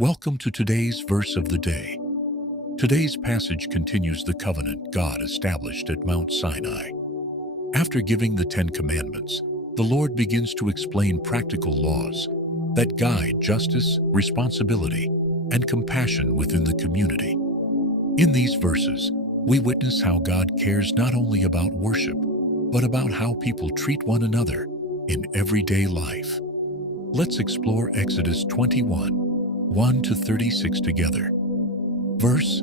Welcome to today's verse of the day. Today's passage continues the covenant God established at Mount Sinai. After giving the Ten Commandments, the Lord begins to explain practical laws that guide justice, responsibility, and compassion within the community. In these verses, we witness how God cares not only about worship, but about how people treat one another in everyday life. Let's explore Exodus 21, 1-36 together. Verse: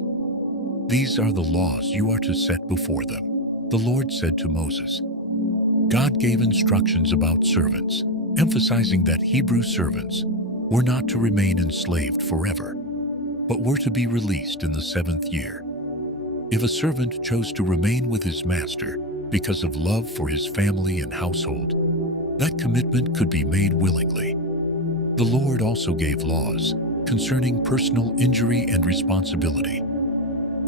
These are the laws you are to set before them. The Lord said to Moses. God gave instructions about servants, emphasizing that Hebrew servants were not to remain enslaved forever, but were to be released in the seventh year. If a servant chose to remain with his master because of love for his family and household, that commitment could be made willingly. The Lord also gave laws concerning personal injury and responsibility.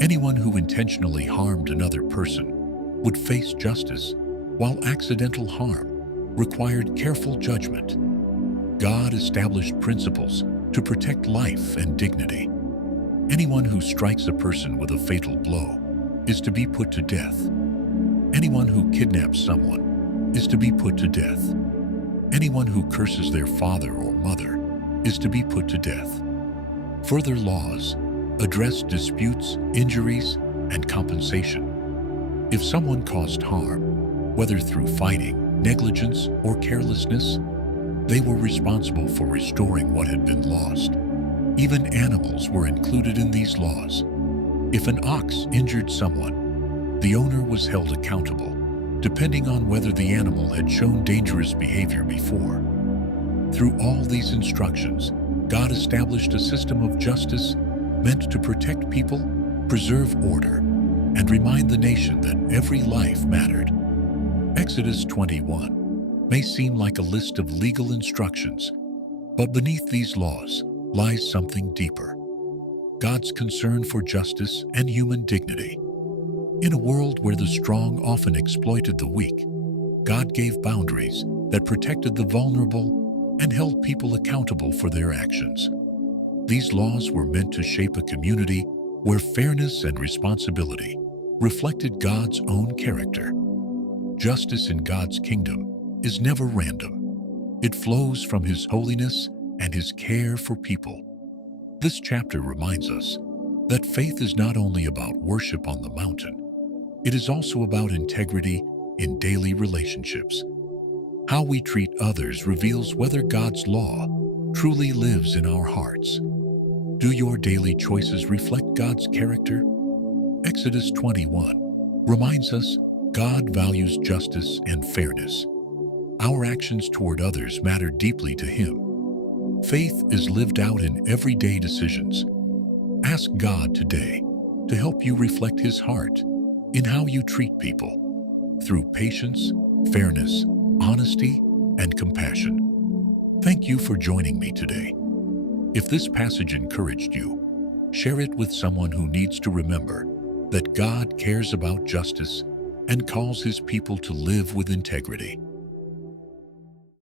Anyone who intentionally harmed another person would face justice, while accidental harm required careful judgment. God established principles to protect life and dignity. Anyone who strikes a person with a fatal blow is to be put to death. Anyone who kidnaps someone is to be put to death. Anyone who curses their father or mother is to be put to death. Further laws address disputes, injuries, and compensation. If someone caused harm, whether through fighting, negligence, or carelessness, they were responsible for restoring what had been lost. Even animals were included in these laws. If an ox injured someone, the owner was held accountable, depending on whether the animal had shown dangerous behavior before. Through all these instructions, God established a system of justice meant to protect people, preserve order, and remind the nation that every life mattered. Exodus 21 may seem like a list of legal instructions, but beneath these laws lies something deeper: God's concern for justice and human dignity. In a world where the strong often exploited the weak, God gave boundaries that protected the vulnerable and held people accountable for their actions. These laws were meant to shape a community where fairness and responsibility reflected God's own character. Justice in God's kingdom is never random. It flows from His holiness and His care for people. This chapter reminds us that faith is not only about worship on the mountain, it is also about integrity in daily relationships. How we treat others reveals whether God's law truly lives in our hearts. Do your daily choices reflect God's character? Exodus 21 reminds us God values justice and fairness. Our actions toward others matter deeply to Him. Faith is lived out in everyday decisions. Ask God today to help you reflect His heart in how you treat people, through patience, fairness, honesty, and compassion. Thank you for joining me today. If this passage encouraged you, share it with someone who needs to remember that God cares about justice and calls His people to live with integrity.